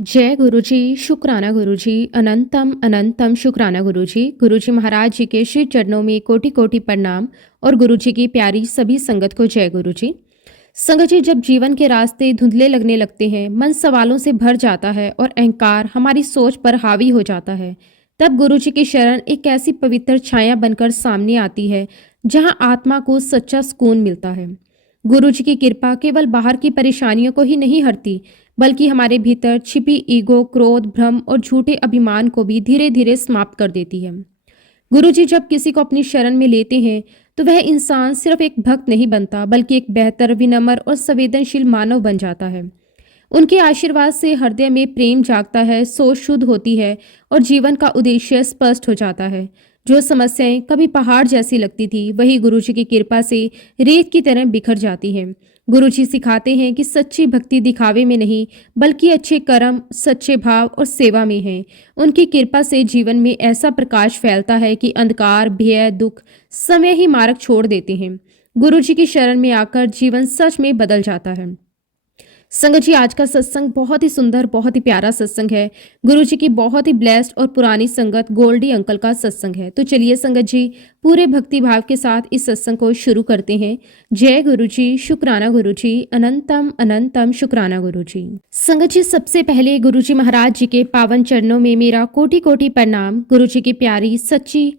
जय गुरुजी, शुक्राना गुरुजी, अनंतम अनंतम शुक्राना गुरुजी। गुरुजी महाराज जी के श्री चरणों में कोटि कोटि प्रणाम और गुरुजी की प्यारी सभी संगत को जय गुरुजी। संगत जी, जब जीवन के रास्ते धुंधले लगने लगते हैं, मन सवालों से भर जाता है और अहंकार हमारी सोच पर हावी हो जाता है, तब गुरुजी की शरण एक ऐसी पवित्र छाया बनकर सामने आती है जहां आत्मा को सच्चा सुकून मिलता है। गुरुजी की कृपा केवल बाहर की परेशानियों को ही नहीं हरती, बल्कि हमारे भीतर छिपी ईगो, क्रोध, भ्रम और झूठे अभिमान को भी धीरे धीरे समाप्त कर देती है। गुरुजी जब किसी को अपनी शरण में लेते हैं तो वह इंसान सिर्फ एक भक्त नहीं बनता, बल्कि एक बेहतर, विनम्र और संवेदनशील मानव बन जाता है। उनके आशीर्वाद से हृदय में प्रेम जागता है, सोच शुद्ध होती है और जीवन का उद्देश्य स्पष्ट हो जाता है। जो समस्याएं कभी पहाड़ जैसी लगती थी, वही गुरुजी की कृपा से रेत की तरह बिखर जाती हैं। गुरुजी सिखाते हैं कि सच्ची भक्ति दिखावे में नहीं, बल्कि अच्छे कर्म, सच्चे भाव और सेवा में है। उनकी कृपा से जीवन में ऐसा प्रकाश फैलता है कि अंधकार, भय, दुख समय ही मार्ग छोड़ देते हैं। गुरुजी की शरण में आकर जीवन सच में बदल जाता है। संगत जी, आज का सत्संग बहुत ही सुंदर, बहुत ही प्यारा सत्संग है। गुरुजी की बहुत ही ब्लेस्ड और पुरानी संगत गोल्डी अंकल का सत्संग है। तो चलिए संगत जी, पूरे भक्ति भाव के साथ इस सत्संग को शुरू करते हैं। जय गुरुजी, शुक्राना गुरुजी, अनंतम अनंतम शुक्राना गुरुजी। संगत जी, सबसे पहले गुरुजी महाराज जी के पावन चरणों में मेरा कोटि कोटि प्रणाम। गुरुजी की प्यारी, सच्ची,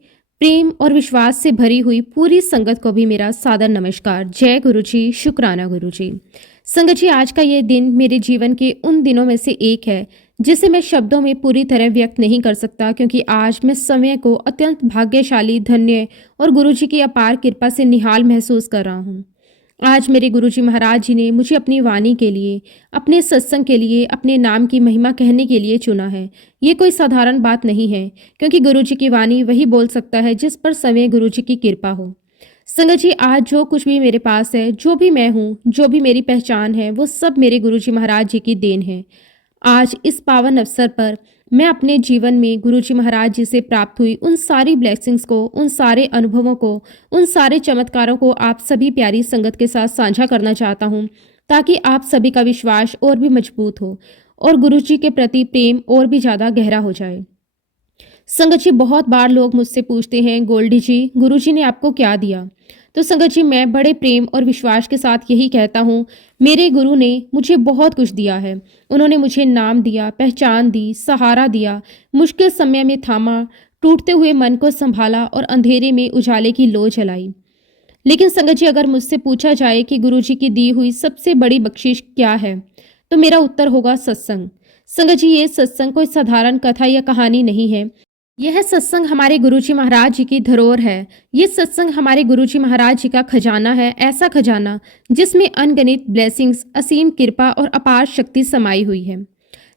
प्रेम और विश्वास से भरी हुई पूरी संगत को भी मेरा सादर नमस्कार। जय गुरुजी, शुक्राना गुरुजी। संगत जी, आज का ये दिन मेरे जीवन के उन दिनों में से एक है जिसे मैं शब्दों में पूरी तरह व्यक्त नहीं कर सकता, क्योंकि आज मैं समय को अत्यंत भाग्यशाली, धन्य और गुरुजी की अपार कृपा से निहाल महसूस कर रहा हूँ। आज मेरे गुरुजी महाराज जी ने मुझे अपनी वाणी के लिए, अपने सत्संग के लिए, अपने नाम की महिमा कहने के लिए चुना है। ये कोई साधारण बात नहीं है, क्योंकि गुरुजी की वाणी वही बोल सकता है जिस पर समय गुरुजी की कृपा हो। संगत जी, आज जो कुछ भी मेरे पास है, जो भी मैं हूँ, जो भी मेरी पहचान है, वो सब मेरे गुरुजी महाराज जी की देन है। आज इस पावन अवसर पर मैं अपने जीवन में गुरुजी महाराज जी से प्राप्त हुई उन सारी ब्लेसिंग्स को, उन सारे अनुभवों को, उन सारे चमत्कारों को आप सभी प्यारी संगत के साथ साझा करना चाहता हूँ, ताकि आप सभी का विश्वास और भी मजबूत हो और गुरुजी के प्रति प्रेम और भी ज़्यादा गहरा हो जाए। संगत जी, बहुत बार लोग मुझसे पूछते हैं, गोल्डी जी, गुरुजी ने आपको क्या दिया? तो संगत जी, मैं बड़े प्रेम और विश्वास के साथ यही कहता हूँ, मेरे गुरु ने मुझे बहुत कुछ दिया है। उन्होंने मुझे नाम दिया, पहचान दी, सहारा दिया, मुश्किल समय में थामा, टूटते हुए मन को संभाला और अंधेरे में उजाले की लो जलाई। लेकिन संगत जी, अगर मुझसे पूछा जाए कि गुरुजी की दी हुई सबसे बड़ी बख्शिश क्या है, तो मेरा उत्तर होगा सत्संग। संगत जी, ये सत्संग कोई साधारण कथा या कहानी नहीं है। यह सत्संग हमारे गुरुजी महाराज जी की धरोहर है। ये सत्संग हमारे गुरुजी महाराज जी का खजाना है, ऐसा खजाना जिसमें अनगिनत ब्लेसिंग्स, असीम कृपा और अपार शक्ति समाई हुई है।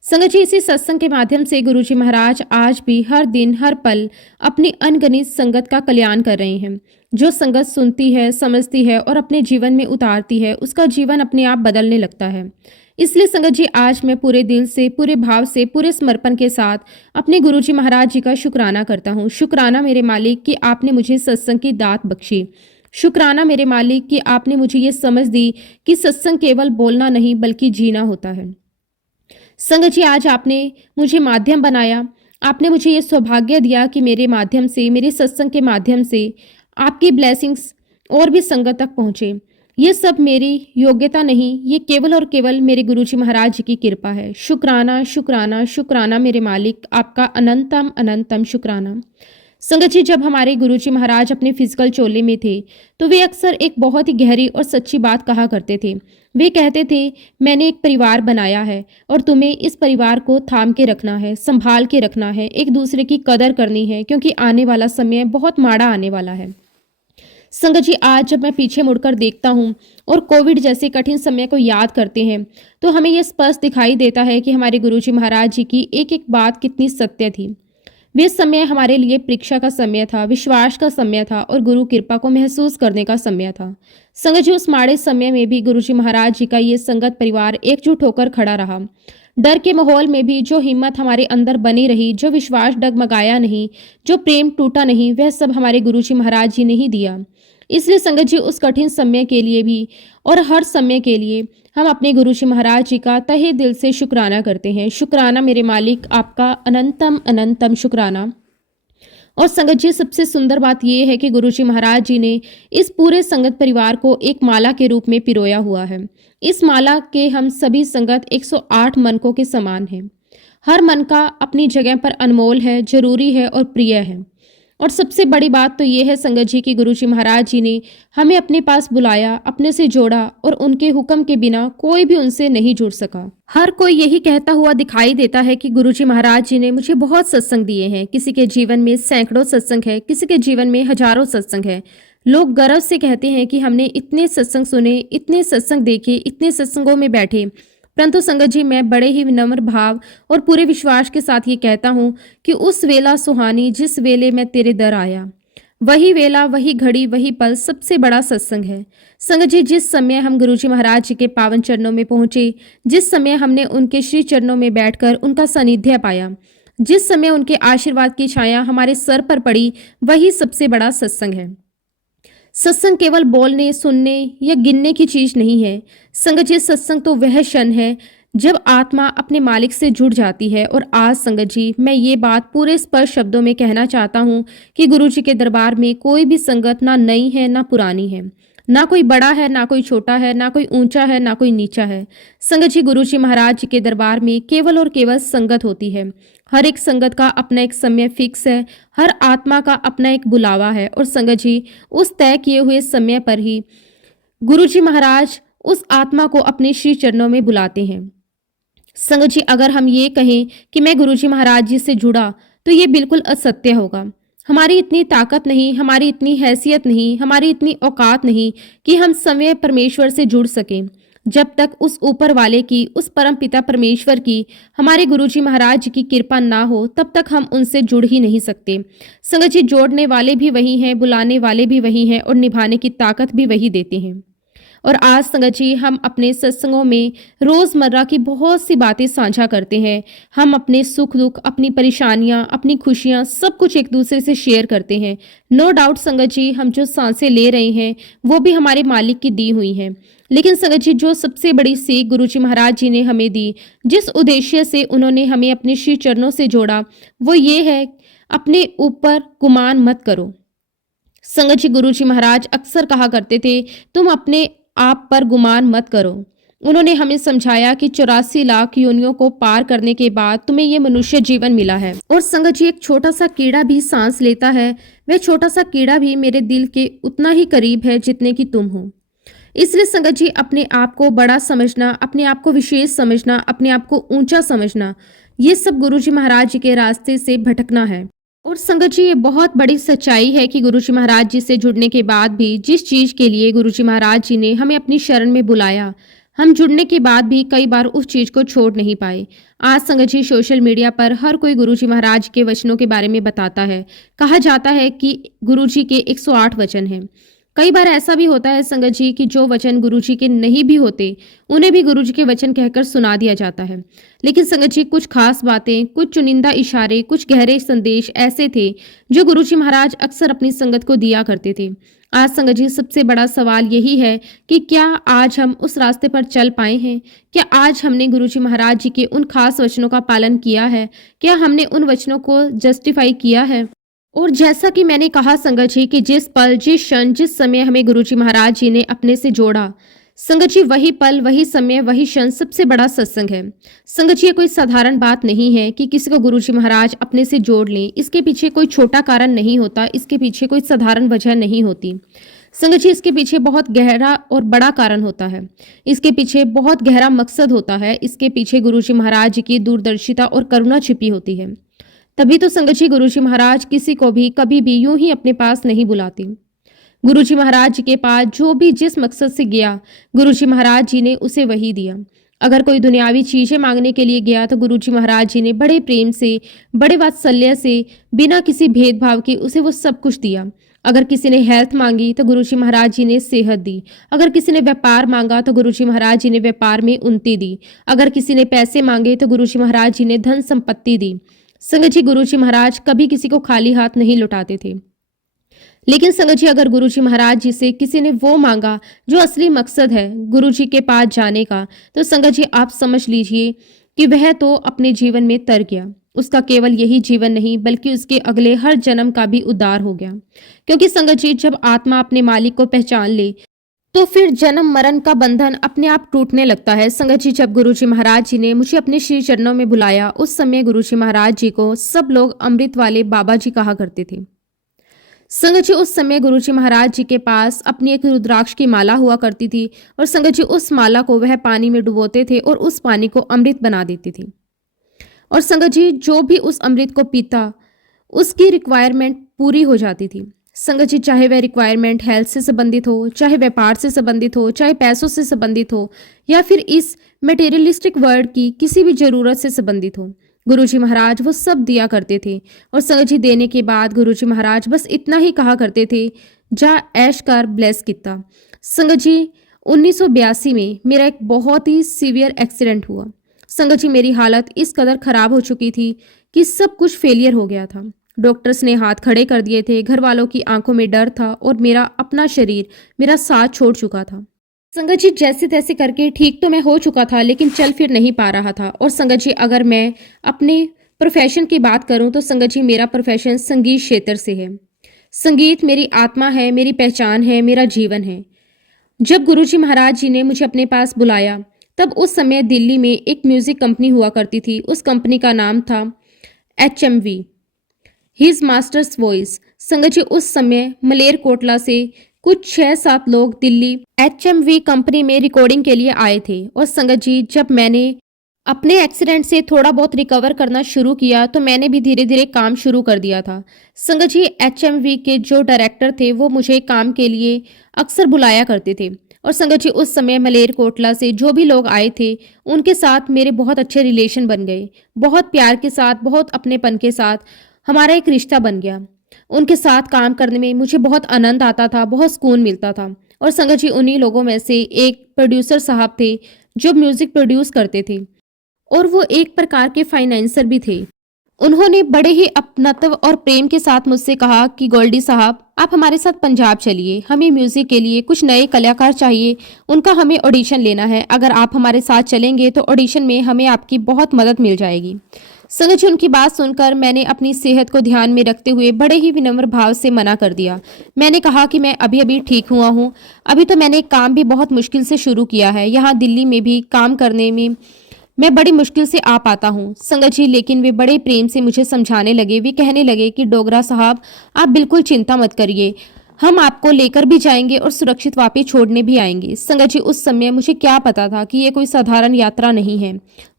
संगत जी, इसी सत्संग के माध्यम से गुरुजी महाराज आज भी हर दिन, हर पल अपनी अनगिनत संगत का कल्याण कर रहे हैं। जो संगत सुनती है, समझती है और अपने जीवन में उतारती है, उसका जीवन अपने आप बदलने लगता है। इसलिए संगत जी, आज मैं पूरे दिल से, पूरे भाव से, पूरे समर्पण के साथ अपने गुरुजी महाराज जी का शुक्राना करता हूँ। शुक्राना मेरे मालिक कि आपने मुझे सत्संग की दात बख्शी। शुक्राना मेरे मालिक कि आपने मुझे ये समझ दी कि सत्संग केवल बोलना नहीं, बल्कि जीना होता है। संगत जी, आज आपने मुझे माध्यम बनाया। आपने मुझे ये सौभाग्य दिया कि मेरे माध्यम से, मेरे सत्संग के माध्यम से आपकी ब्लेसिंग्स और भी संगत तक पहुँचे। ये सब मेरी योग्यता नहीं, ये केवल और केवल मेरे गुरुजी महाराज जी की कृपा है। शुक्राना शुक्राना शुक्राना मेरे मालिक, आपका अनंतम अनंतम शुक्राना। संगत जी, जब हमारे गुरुजी महाराज अपने फिजिकल चोले में थे तो वे अक्सर एक बहुत ही गहरी और सच्ची बात कहा करते थे। वे कहते थे, मैंने एक परिवार बनाया है और तुम्हें इस परिवार को थाम के रखना है, संभाल के रखना है, एक दूसरे की कदर करनी है, क्योंकि आने वाला समय बहुत माड़ा आने वाला है। संगत जी, आज जब मैं पीछे मुड़कर देखता हूँ और कोविड जैसे कठिन समय को याद करते हैं, तो हमें यह स्पष्ट दिखाई देता है कि हमारे गुरुजी महाराज जी की एक एक बात कितनी सत्य थी। वे समय हमारे लिए परीक्षा का समय था, विश्वास का समय था और गुरु कृपा को महसूस करने का समय था। संगत जी, उस माड़े समय में भी गुरुजी महाराज जी का ये संगत परिवार एकजुट होकर खड़ा रहा। डर के माहौल में भी जो हिम्मत हमारे अंदर बनी रही, जो विश्वास डगमगाया नहीं, जो प्रेम टूटा नहीं, वह सब हमारे गुरुजी महाराज जी ने ही दिया। इसलिए संगत जी, उस कठिन समय के लिए भी और हर समय के लिए हम अपने गुरु जी महाराज जी का तहे दिल से शुक्राना करते हैं। शुक्राना मेरे मालिक, आपका अनंतम अनंतम शुक्राना। और संगत जी, सबसे सुंदर बात यह है कि गुरु जी महाराज जी ने इस पूरे संगत परिवार को एक माला के रूप में पिरोया हुआ है। इस माला के हम सभी संगत 108 मनकों के समान हैं। हर मन का अपनी जगह पर अनमोल है, जरूरी है और प्रिय है। और सबसे बड़ी बात तो ये है संगत जी कि गुरु जी महाराज जी ने हमें अपने पास बुलाया, अपने से जोड़ा और उनके हुक्म के बिना कोई भी उनसे नहीं जुड़ सका। हर कोई यही कहता हुआ दिखाई देता है कि गुरु जी महाराज जी ने मुझे बहुत सत्संग दिए हैं। किसी के जीवन में सैकड़ों सत्संग है, किसी के जीवन में हजारों सत्संग है। लोग गर्व से कहते हैं कि हमने इतने सत्संग सुने, इतने सत्संग देखे, इतने सत्संगों में बैठे। परंतु संगत जी, मैं बड़े ही विनम्र भाव और पूरे विश्वास के साथ ये कहता हूँ कि उस वेला सुहानी जिस वेले मैं तेरे दर आया, वही वेला, वही घड़ी, वही पल सबसे बड़ा सत्संग है। संगत जी, जिस समय हम गुरु जी महाराज जी के पावन चरणों में पहुंचे, जिस समय हमने उनके श्री चरणों में बैठकर उनका सानिध्य पाया, जिस समय उनके आशीर्वाद की छाया हमारे सर पर पड़ी, वही सबसे बड़ा सत्संग है। सत्संग केवल बोलने, सुनने या गिनने की चीज नहीं है। संगत जी, सत्संग तो वह क्षण है जब आत्मा अपने मालिक से जुड़ जाती है। और आज संगत जी, मैं ये बात पूरे स्पष्ट शब्दों में कहना चाहता हूँ कि गुरु जी के दरबार में कोई भी संगत ना नई है ना पुरानी है, ना कोई बड़ा है ना कोई छोटा है, ना कोई ऊंचा है ना कोई नीचा है। संगत जी, गुरु जी महाराज जी के दरबार में केवल और केवल संगत होती है। हर एक संगत का अपना एक समय फिक्स है, हर आत्मा का अपना एक बुलावा है। और संगत जी, उस तय किए हुए समय पर ही गुरु जी महाराज उस आत्मा को अपने श्री चरणों में बुलाते हैं। संगत जी, अगर हम ये कहें कि मैं गुरु जी महाराज जी से जुड़ा, तो ये बिल्कुल असत्य होगा। हमारी इतनी ताकत नहीं, हमारी इतनी हैसियत नहीं, हमारी इतनी औकात नहीं कि हम स्वयं परमेश्वर से जुड़ सकें। जब तक उस ऊपर वाले की, उस परम पिता परमेश्वर की, हमारे गुरु जी महाराज जी की कृपा ना हो, तब तक हम उनसे जुड़ ही नहीं सकते। संगत जी, जोड़ने वाले भी वही हैं, बुलाने वाले भी वही हैं और निभाने की ताकत भी वही देते हैं। और आज संगत जी, हम अपने सत्संगों में रोजमर्रा की बहुत सी बातें साझा करते हैं। हम अपने सुख दुख, अपनी परेशानियां, अपनी खुशियां, सब कुछ एक दूसरे से शेयर करते हैं। नो डाउट संगत जी, हम जो सांसें ले रहे हैं वो भी हमारे मालिक की दी हुई हैं। लेकिन संगत जी, जो सबसे बड़ी सीख गुरु जी महाराज जी ने हमें दी, जिस उद्देश्य से उन्होंने हमें अपने श्री चरणों से जोड़ा, वो ये है, अपने ऊपर गुमान मत करो। संगत जी, गुरु जी महाराज अक्सर कहा करते थे, तुम अपने आप पर गुमान मत करो। उन्होंने हमें समझाया कि 84 लाख योनियों को पार करने के बाद तुम्हें ये मनुष्य जीवन मिला है। और संगत जी, एक छोटा सा कीड़ा भी सांस लेता है, वह छोटा सा कीड़ा भी मेरे दिल के उतना ही करीब है जितने की तुम हो। इसलिए संगत जी, अपने आप को बड़ा समझना, अपने आप को विशेष समझना, अपने आप को ऊंचा समझना, ये सब गुरु जी महाराज जी के रास्ते से भटकना है। और संगत जी, ये बहुत बड़ी सच्चाई है कि गुरु जी महाराज जी से जुड़ने के बाद भी जिस चीज के लिए गुरु जी महाराज जी ने हमें अपनी शरण में बुलाया, हम जुड़ने के बाद भी कई बार उस चीज को छोड़ नहीं पाए। आज संगत जी, सोशल मीडिया पर हर कोई गुरु जी महाराज के वचनों के बारे में बताता है। कहा जाता है कि गुरु जी के 108 वचन हैं। कई बार ऐसा भी होता है संगत जी कि जो वचन गुरु जी के नहीं भी होते, उन्हें भी गुरु जी के वचन कहकर सुना दिया जाता है। लेकिन संगत जी, कुछ खास बातें, कुछ चुनिंदा इशारे, कुछ गहरे संदेश ऐसे थे जो गुरु जी महाराज अक्सर अपनी संगत को दिया करते थे। आज संगत जी, सबसे बड़ा सवाल यही है कि क्या आज हम उस रास्ते पर चल पाए हैं? क्या आज हमने गुरु जी महाराज जी के उन खास वचनों का पालन किया है? क्या हमने उन वचनों को जस्टिफाई किया है? और जैसा कि मैंने कहा संगत जी कि जिस पल, जिस क्षण, जिस समय हमें गुरु जी महाराज जी ने अपने से जोड़ा, संगत जी, वही पल, वही समय, वही क्षण सबसे बड़ा सत्संग है। संगत जी, ये कोई साधारण बात नहीं है कि किसी को गुरु जी महाराज अपने से जोड़ लें। इसके पीछे कोई छोटा कारण नहीं होता, इसके पीछे कोई साधारण वजह नहीं होती। संगत जी, इसके पीछे बहुत गहरा और बड़ा कारण होता है। इसके पीछे बहुत गहरा मकसद होता है। इसके पीछे गुरु जी महाराज जी की दूरदर्शिता और करुणा छिपी होती है। तभी तो संगत जी, गुरु जी महाराज किसी को भी कभी भी यूं ही अपने पास नहीं बुलाते। गुरु जी महाराज जी के पास जो भी जिस मकसद से गया, गुरु जी महाराज जी ने उसे वही दिया। अगर कोई दुनियावी चीजें मांगने के लिए गया तो गुरु जी महाराज जी ने बड़े प्रेम से, बड़े वात्सल्य से, बिना किसी भेदभाव के उसे वो सब कुछ दिया। अगर किसी ने हेल्थ मांगी तो गुरु जी महाराज जी ने सेहत दी। अगर किसी ने व्यापार मांगा तो गुरु जी महाराज जी ने व्यापार में उन्नति दी। अगर किसी ने पैसे मांगे तो गुरु जी महाराज जी ने धन संपत्ति दी। संगत जी, गुरु जी महाराज कभी किसी को खाली हाथ नहीं लौटाते थे। लेकिन संगत जी अगर गुरुजी महाराज जी से किसी ने वो मांगा जो असली मकसद है गुरुजी के पास जाने का, तो संगत जी आप समझ लीजिए कि वह तो अपने जीवन में तर गया। उसका केवल यही जीवन नहीं बल्कि उसके अगले हर जन्म का भी उद्धार हो गया। क्योंकि संगत जी जब आत्मा अपने मालिक को पहचान ले तो फिर जन्म मरण का बंधन अपने आप टूटने लगता है। संगत जी जब गुरुजी महाराज जी ने मुझे अपने श्री चरणों में बुलाया, उस समय गुरुजी महाराज जी को सब लोग अमृत वाले बाबा जी कहा करते थे। संगत जी उस समय गुरुजी महाराज जी के पास अपनी एक रुद्राक्ष की माला हुआ करती थी और संगत जी उस माला को वह पानी में डुबोते थे और उस पानी को अमृत बना देती थी। और संगत जी जो भी उस अमृत को पीता उसकी रिक्वायरमेंट पूरी हो जाती थी। संगत जी चाहे वह रिक्वायरमेंट हेल्थ से संबंधित हो, चाहे व्यापार से संबंधित हो, चाहे पैसों से संबंधित हो या फिर इस मटेरियलिस्टिक वर्ल्ड की किसी भी जरूरत से संबंधित हो, गुरुजी महाराज वो सब दिया करते थे। और संगत जी देने के बाद गुरुजी महाराज बस इतना ही कहा करते थे, जा ऐश कर ब्लेस किता। संगत जी 1982 में मेरा एक बहुत ही सीवियर एक्सीडेंट हुआ। संगत जी मेरी हालत इस कदर खराब हो चुकी थी कि सब कुछ फेलियर हो गया था। डॉक्टर्स ने हाथ खड़े कर दिए थे, घर वालों की आंखों में डर था और मेरा अपना शरीर मेरा साथ छोड़ चुका था। संगत जी जैसे तैसे करके ठीक तो मैं हो चुका था लेकिन चल फिर नहीं पा रहा था। और संगत जी अगर मैं अपने प्रोफेशन की बात करूं तो संगत जी मेरा प्रोफेशन संगीत क्षेत्र से है। संगीत मेरी आत्मा है, मेरी पहचान है, मेरा जीवन है। जब गुरुजी महाराज जी ने मुझे अपने पास बुलाया तब उस समय दिल्ली में एक म्यूजिक कंपनी हुआ करती थी। उस कंपनी का नाम था HMV, हिज मास्टर्स वॉइस। संगत जी उस समय मलेरकोटला से कुछ 6-7 लोग दिल्ली HMV कंपनी में रिकॉर्डिंग के लिए आए थे। और संगत जी जब मैंने अपने एक्सीडेंट से थोड़ा बहुत रिकवर करना शुरू किया तो मैंने भी धीरे धीरे काम शुरू कर दिया था। संगत जी HMV के जो डायरेक्टर थे वो मुझे काम के लिए अक्सर बुलाया करते थे। और संगत जी उस समय मलेरकोटला से जो भी लोग आए थे उनके साथ मेरे बहुत अच्छे रिलेशन बन गए। बहुत प्यार के साथ, बहुत अपनेपन के साथ हमारा एक रिश्ता बन गया। उनके साथ काम करने में मुझे बहुत आनंद आता था, बहुत सुकून मिलता था। और संगत जी उन्हीं लोगों में से एक प्रोड्यूसर साहब थे जो म्यूजिक प्रोड्यूस करते थे और वो एक प्रकार के फाइनेंसर भी थे। उन्होंने बड़े ही अपनत्व और प्रेम के साथ मुझसे कहा कि गोल्डी साहब आप हमारे साथ पंजाब चलिए, हमें म्यूजिक के लिए कुछ नए कलाकार चाहिए, उनका हमें ऑडिशन लेना है। अगर आप हमारे साथ चलेंगे तो ऑडिशन में हमें आपकी बहुत मदद मिल जाएगी। संगत जी उनकी बात सुनकर मैंने अपनी सेहत को ध्यान में रखते हुए बड़े ही विनम्र भाव से मना कर दिया। मैंने कहा कि मैं अभी अभी ठीक हुआ हूँ, अभी तो मैंने काम भी बहुत मुश्किल से शुरू किया है, यहाँ दिल्ली में भी काम करने में मैं बड़ी मुश्किल से आ पाता हूँ। संगत जी लेकिन वे बड़े प्रेम से मुझे समझाने लगे। वे कहने लगे कि डोगरा साहब आप बिल्कुल चिंता मत करिए, हम आपको लेकर भी जाएंगे और सुरक्षित वापस छोड़ने भी आएंगे। संगत जी उस समय मुझे क्या पता था कि ये कोई साधारण यात्रा नहीं है।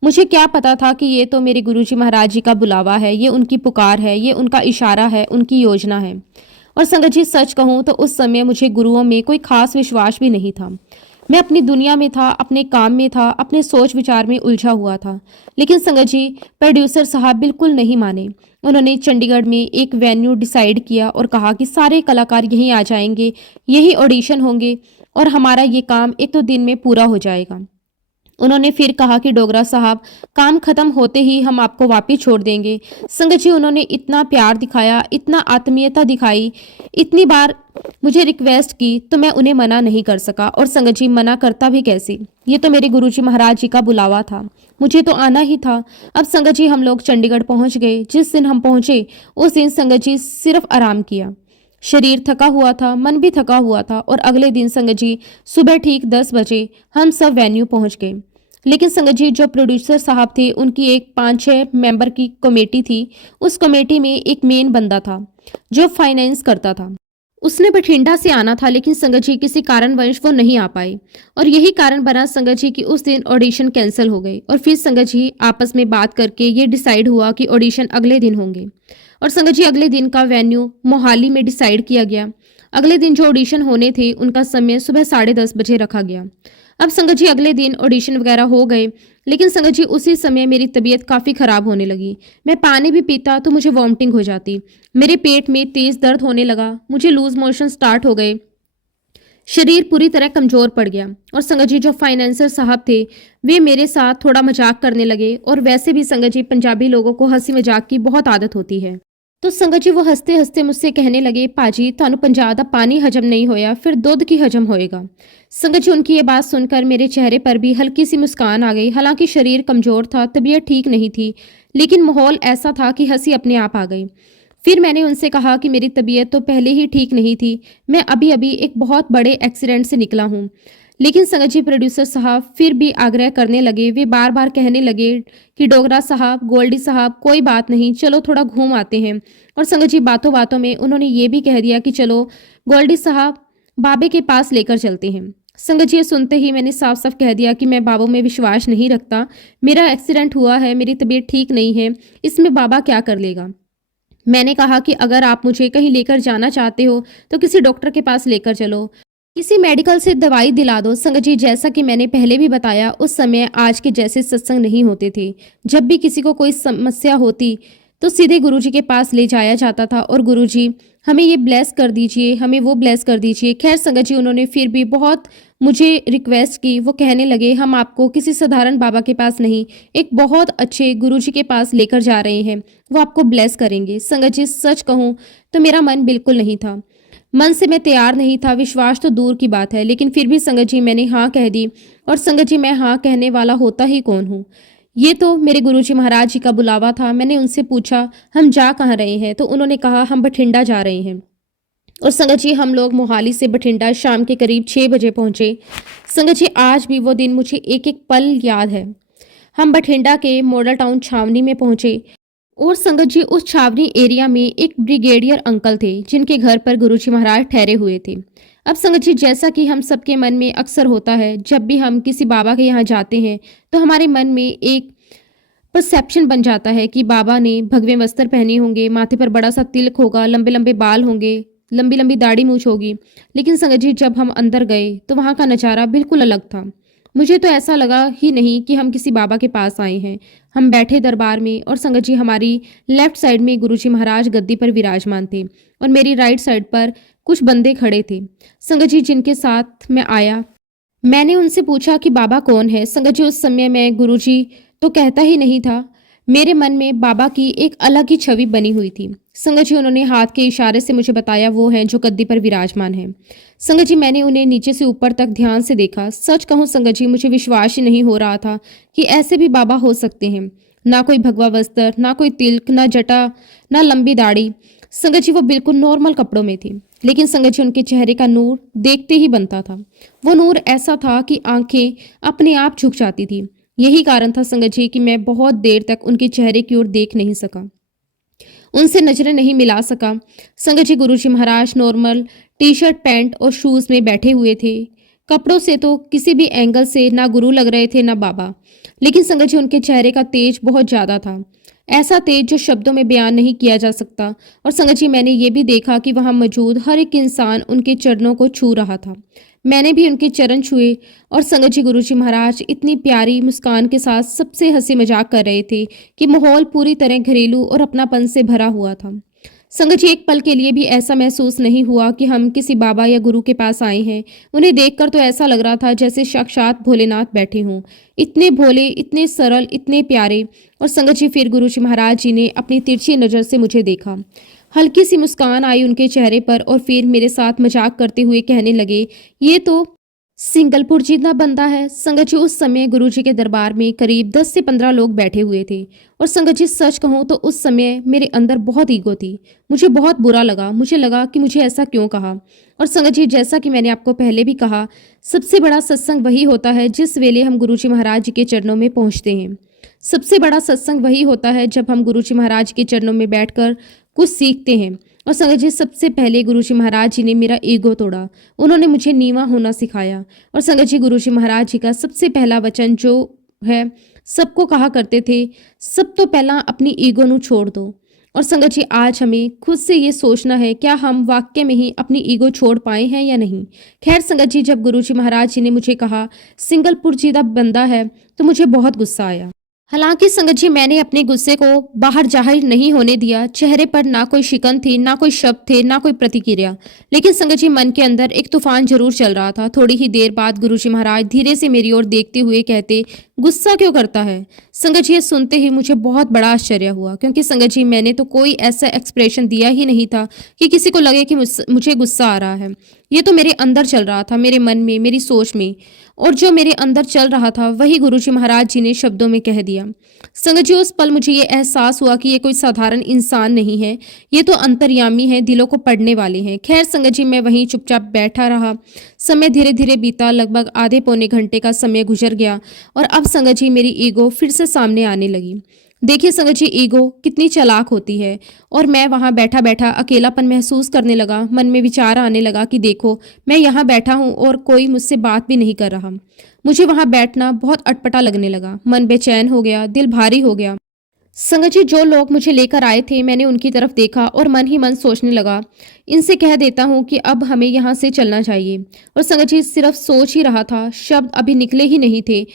मुझे क्या पता था कि ये तो मेरे गुरुजी महाराज जी का बुलावा है, ये उनकी पुकार है, ये उनका इशारा है, उनकी योजना है। और संगत जी सच कहूँ तो उस समय मुझे गुरुओं में कोई खास विश्वास भी नहीं था। मैं अपनी दुनिया में था, अपने काम में था, अपने सोच विचार में उलझा हुआ था। लेकिन संगत जी प्रोड्यूसर साहब बिल्कुल नहीं माने। उन्होंने चंडीगढ़ में एक वेन्यू डिसाइड किया और कहा कि सारे कलाकार यहीं आ जाएंगे, यही ऑडिशन होंगे और हमारा ये काम 1-2 दिन में पूरा हो जाएगा। उन्होंने फिर कहा कि डोगरा साहब काम खत्म होते ही हम आपको वापिस छोड़ देंगे। संगत जी उन्होंने इतना प्यार दिखाया, इतना आत्मीयता दिखाई, इतनी बार मुझे रिक्वेस्ट की तो मैं उन्हें मना नहीं कर सका। और संगत जी मना करता भी कैसे, ये तो मेरे गुरुजी महाराज जी का बुलावा था, मुझे तो आना ही था। अब संगत जी हम लोग चंडीगढ़ पहुंच गए। जिस दिन हम पहुंचे उस दिन संगत जी सिर्फ आराम किया। शरीर थका हुआ था, मन भी थका हुआ था। और अगले दिन संगत जी सुबह ठीक 10 बजे हम सब वेन्यू पहुंच गए। लेकिन संगत जी जो प्रोड्यूसर साहब थे उनकी एक 5-6 मेंबर की कमेटी थी। उस कमेटी में एक मेन बंदा था जो फाइनेंस करता था। उसने बठिंडा से आना था लेकिन संगत जी किसी कारणवश वो नहीं आ पाए और यही कारण बना संगत जी की उस दिन ऑडिशन कैंसिल हो गई। और फिर संगत जी आपस में बात करके ये डिसाइड हुआ कि ऑडिशन अगले दिन होंगे। और संगत जी अगले दिन का वेन्यू मोहाली में डिसाइड किया गया। अगले दिन जो ऑडिशन होने थे उनका समय सुबह 10:30 बजे रखा गया। अब संगत जी अगले दिन ऑडिशन वगैरह हो गए लेकिन संगत जी उसी समय मेरी तबीयत काफ़ी ख़राब होने लगी। मैं पानी भी पीता तो मुझे वॉमिटिंग हो जाती, मेरे पेट में तेज़ दर्द होने लगा, मुझे लूज मोशन स्टार्ट हो गए, शरीर पूरी तरह कमज़ोर पड़ गया। और संगत जी जो फाइनेंसर साहब थे वे मेरे साथ थोड़ा मजाक करने लगे। और वैसे भी संगत जी पंजाबी लोगों को हंसी मजाक की बहुत आदत होती है। तो संगत जी वो हंसते हंसते मुझसे कहने लगे, पाजी थानू पंजाब दा पानी हजम नहीं होया फिर दुध की हजम होएगा। संगत जी उनकी ये बात सुनकर मेरे चेहरे पर भी हल्की सी मुस्कान आ गई। हालांकि शरीर कमजोर था, तबीयत ठीक नहीं थी, लेकिन माहौल ऐसा था कि हंसी अपने आप आ गई। फिर मैंने उनसे कहा कि मेरी तबीयत तो पहले ही ठीक नहीं थी, मैं अभी अभी एक बहुत बड़े एक्सीडेंट से निकला हूँ। लेकिन संगत जी प्रोड्यूसर साहब फिर भी आग्रह करने लगे। वे बार बार कहने लगे कि डोगरा साहब, गोल्डी साहब, कोई बात नहीं, चलो थोड़ा घूम आते हैं। और संगत जी बातों बातों में उन्होंने ये भी कह दिया कि चलो गोल्डी साहब बाबे के पास लेकर चलते हैं। संगत जी ये सुनते ही मैंने साफ साफ कह दिया कि मैं बाबों में विश्वास नहीं रखता, मेरा एक्सीडेंट हुआ है, मेरी तबीयत ठीक नहीं है, इसमें बाबा क्या कर लेगा। मैंने कहा कि अगर आप मुझे कहीं लेकर जाना चाहते हो तो किसी डॉक्टर के पास लेकर चलो, किसी मेडिकल से दवाई दिला दो। संगत जी जैसा कि मैंने पहले भी बताया, उस समय आज के जैसे सत्संग नहीं होते थे। जब भी किसी को कोई समस्या होती तो सीधे गुरुजी के पास ले जाया जाता था और गुरुजी हमें ये ब्लेस कर दीजिए, हमें वो ब्लेस कर दीजिए। खैर संगत जी उन्होंने फिर भी बहुत मुझे रिक्वेस्ट की। वो कहने लगे हम आपको किसी साधारण बाबा के पास नहीं, एक बहुत अच्छे गुरुजी के पास लेकर जा रहे हैं, वो आपको ब्लेस करेंगे। संगत जी सच कहूँ तो मेरा मन बिल्कुल नहीं था, मन से मैं तैयार नहीं था, विश्वास तो दूर की बात है, लेकिन फिर भी संगत जी मैंने हाँ कह दी। और संगत जी मैं हाँ कहने वाला होता ही कौन हूँ, ये तो मेरे गुरुजी महाराज जी का बुलावा था। मैंने उनसे पूछा हम जा कहाँ रहे हैं, तो उन्होंने कहा हम बठिंडा जा रहे हैं। और संगत जी हम लोग मोहाली से बठिंडा शाम के करीब 6 बजे पहुंचे। संगत जी आज भी वो दिन मुझे एक एक पल याद है। हम बठिंडा के मॉडल टाउन छावनी में पहुंचे और संगत जी उस छावनी एरिया में एक ब्रिगेडियर अंकल थे जिनके घर पर गुरुजी महाराज ठहरे हुए थे। अब संगत जी जैसा कि हम सबके मन में अक्सर होता है, जब भी हम किसी बाबा के यहाँ जाते हैं तो हमारे मन में एक परसेप्शन बन जाता है कि बाबा ने भगवे वस्त्र पहने होंगे, माथे पर बड़ा सा तिलक होगा, लंबे लंबे बाल होंगे, लंबी लंबी दाढ़ी मूछ होगी। लेकिन संगत जी जब हम अंदर गए तो वहाँ का नज़ारा बिल्कुल अलग था। मुझे तो ऐसा लगा ही नहीं कि हम किसी बाबा के पास आए हैं। हम बैठे दरबार में और संगत जी हमारी लेफ्ट साइड में गुरुजी महाराज गद्दी पर विराजमान थे और मेरी राइट साइड पर कुछ बंदे खड़े थे। संगत जी जिनके साथ मैं आया, मैंने उनसे पूछा कि बाबा कौन है। संगत जी उस समय मैं गुरुजी तो कहता ही नहीं था, मेरे मन में बाबा की एक अलग ही छवि बनी हुई थी। संगत जी उन्होंने हाथ के इशारे से मुझे बताया वो हैं जो गद्दी पर विराजमान है। संगत जी मैंने उन्हें नीचे से ऊपर तक ध्यान से देखा। सच कहूँ संगत जी मुझे विश्वास ही नहीं हो रहा था कि ऐसे भी बाबा हो सकते हैं। ना कोई भगवा वस्त्र, ना कोई तिलक, ना जटा, ना लंबी दाढ़ी। संगत जी वो बिल्कुल नॉर्मल कपड़ों में थी, लेकिन संगत जी उनके चेहरे का नूर देखते ही बनता था। वो नूर ऐसा था कि आंखें अपने आप झुक जाती थी। यही कारण था संगत जी कि मैं बहुत देर तक उनके चेहरे की ओर देख नहीं सका, उनसे नजरें नहीं मिला सका। संगत जी गुरुजी महाराज नॉर्मल टी शर्ट पैंट और शूज में बैठे हुए थे। कपड़ों से तो किसी भी एंगल से ना गुरु लग रहे थे ना बाबा, लेकिन संगत जी उनके चेहरे का तेज बहुत ज्यादा था, ऐसा तेज जो शब्दों में बयान नहीं किया जा सकता। और संगत जी मैंने ये भी देखा कि वहां मौजूद हर एक इंसान उनके चरणों को छू रहा था। मैंने भी उनके चरण छुए और संगत जी गुरुजी महाराज इतनी प्यारी मुस्कान के साथ सबसे हंसी मजाक कर रहे थे कि माहौल पूरी तरह घरेलू और अपनापन से भरा हुआ था। संगत जी एक पल के लिए भी ऐसा महसूस नहीं हुआ कि हम किसी बाबा या गुरु के पास आए हैं। उन्हें देखकर तो ऐसा लग रहा था जैसे साक्षात भोलेनाथ बैठे हों, इतने भोले, इतने सरल, इतने प्यारे। और संगत जी फिर गुरुजी महाराज जी ने अपनी तिरछी नज़र से मुझे देखा, हल्की सी मुस्कान आई उनके चेहरे पर और फिर मेरे साथ मजाक करते हुए कहने लगे, ये तो सिंगलपुर जितना बंदा है। संगत जी उस समय गुरुजी के दरबार में करीब 10 से 15 लोग बैठे हुए थे और संगत जी सच कहूँ तो उस समय मेरे अंदर बहुत ईगो थी। मुझे बहुत बुरा लगा, मुझे लगा कि मुझे ऐसा क्यों कहा। और संगत जी जैसा कि मैंने आपको पहले भी कहा, सबसे बड़ा सत्संग वही होता है जिस वेले हम गुरुजी महाराज जी के चरणों में पहुँचते हैं। सबसे बड़ा सत्संग वही होता है जब हम गुरुजी महाराज के चरणों में बैठकर कुछ सीखते हैं। और संगत जी सबसे पहले गुरुजी महाराज जी ने मेरा ईगो तोड़ा, उन्होंने मुझे नीवा होना सिखाया। और संगत जी गुरुजी महाराज जी का सबसे पहला वचन जो है सबको कहा करते थे, सब तो पहला अपनी ईगो नू छोड़ दो। और संगत जी आज हमें खुद से ये सोचना है क्या हम वाकई में ही अपनी ईगो छोड़ पाए हैं या नहीं। खैर संगत जी जब गुरुजी महाराज जी ने मुझे कहा सिंगलपुर जी दा बंदा है तो मुझे बहुत गुस्सा आया। हालांकि संगत जी मैंने अपने गुस्से को बाहर जाहिर नहीं होने दिया। चेहरे पर ना कोई शिकन थी, ना कोई शब्द थे, ना कोई प्रतिक्रिया, लेकिन संगत जी मन के अंदर एक तूफान जरूर चल रहा था। थोड़ी ही देर बाद गुरुजी महाराज धीरे से मेरी ओर देखते हुए कहते, गुस्सा क्यों करता है? संगत जी ये सुनते ही मुझे बहुत बड़ा आश्चर्य हुआ, क्योंकि संगत जी मैंने तो कोई ऐसा एक्सप्रेशन दिया ही नहीं था कि किसी को लगे कि मुझे गुस्सा आ रहा है। ये तो मेरे अंदर चल रहा था, मेरे मन में, मेरी सोच में, और जो मेरे अंदर चल रहा था वही गुरुजी महाराज जी ने शब्दों में कह दिया। संगत जी उस पल मुझे ये एहसास हुआ कि ये कोई साधारण इंसान नहीं है, ये तो अंतर्यामी है, दिलों को पढ़ने वाले हैं। खैर संगत जी मैं वहीं चुपचाप बैठा रहा। समय धीरे धीरे बीता, लगभग आधे पौने घंटे का समय गुजर गया और अब संगत जी मेरी ईगो फिर से सामने आने लगी। देखिए संगत जी, ईगो कितनी चालाक होती है। और मैं वहां बैठा बैठा अकेलापन महसूस करने लगा। मन में विचार आने लगा कि देखो, मैं यहाँ बैठा हूँ और कोई मुझसे बात भी नहीं कर रहा। मुझे वहां बैठना बहुत अटपटा लगने लगा। मन बेचैन हो गया, दिल भारी हो गया। संगत जी जो लोग मुझे लेकर आए थे, मैंने उनकी तरफ देखा और मन ही मन सोचने लगा, इनसे कह देता हूँ कि अब हमें यहाँ से चलना चाहिए। और संगत जी सिर्फ सोच ही रहा था, शब्द अभी निकले ही नहीं थे।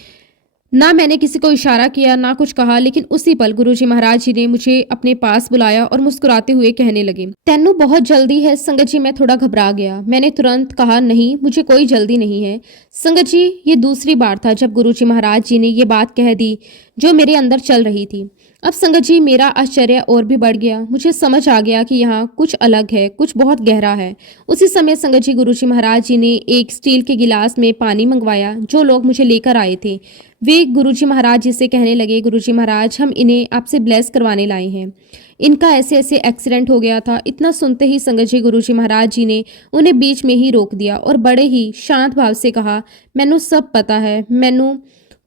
ना मैंने किसी को इशारा किया, ना कुछ कहा, लेकिन उसी पल गुरुजी महाराज जी ने मुझे अपने पास बुलाया और मुस्कुराते हुए कहने लगे, तेनू बहुत जल्दी है। संगत जी मैं थोड़ा घबरा गया। मैंने तुरंत कहा, नहीं मुझे कोई जल्दी नहीं है। संगत जी ये दूसरी बार था जब गुरुजी महाराज जी ने ये बात कह दी जो मेरे अंदर चल रही थी। अब संगत जी मेरा आश्चर्य और भी बढ़ गया। मुझे समझ आ गया कि यहाँ कुछ अलग है, कुछ बहुत गहरा है। उसी समय संगत जी गुरुजी महाराज जी ने एक स्टील के गिलास में पानी मंगवाया। जो लोग मुझे लेकर आए थे वे गुरुजी महाराज जी से कहने लगे, गुरुजी महाराज हम इन्हें आपसे ब्लेस करवाने लाए हैं, इनका ऐसे ऐसे एक्सीडेंट हो गया था। इतना सुनते ही संगत जी गुरुजी महाराज जी ने उन्हें बीच में ही रोक दिया और बड़े ही शांत भाव से कहा, मैनू सब पता है, मैनू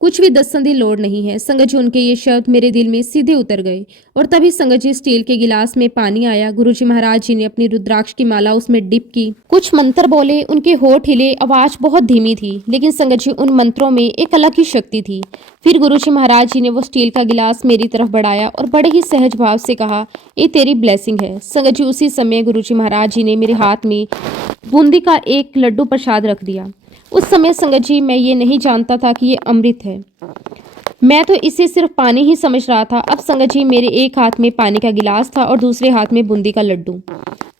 कुछ भी दसन की लोड़ नहीं है। संगत जी उनके ये शब्द मेरे दिल में सीधे उतर गए और तभी संगत जी स्टील के गिलास में पानी आया। गुरुजी महाराज जी ने अपनी रुद्राक्ष की माला उसमें डिप की, कुछ मंत्र बोले, उनके होठ हिले, आवाज बहुत धीमी थी, लेकिन संगत जी उन मंत्रों में एक अलग ही शक्ति थी। फिर गुरुजी महाराज जी ने वो स्टील का गिलास मेरी तरफ बढ़ाया और बड़े ही सहज भाव से कहा, ये तेरी ब्लेसिंग है। संगत जी उसी समय गुरुजी महाराज जी ने मेरे हाथ में बूंदी का एक लड्डू प्रसाद रख दिया। उस समय संगत जी मैं ये नहीं जानता था कि ये अमृत है, मैं तो इसे सिर्फ पानी ही समझ रहा था। अब संगत जी मेरे एक हाथ में पानी का गिलास था और दूसरे हाथ में बूंदी का लड्डू।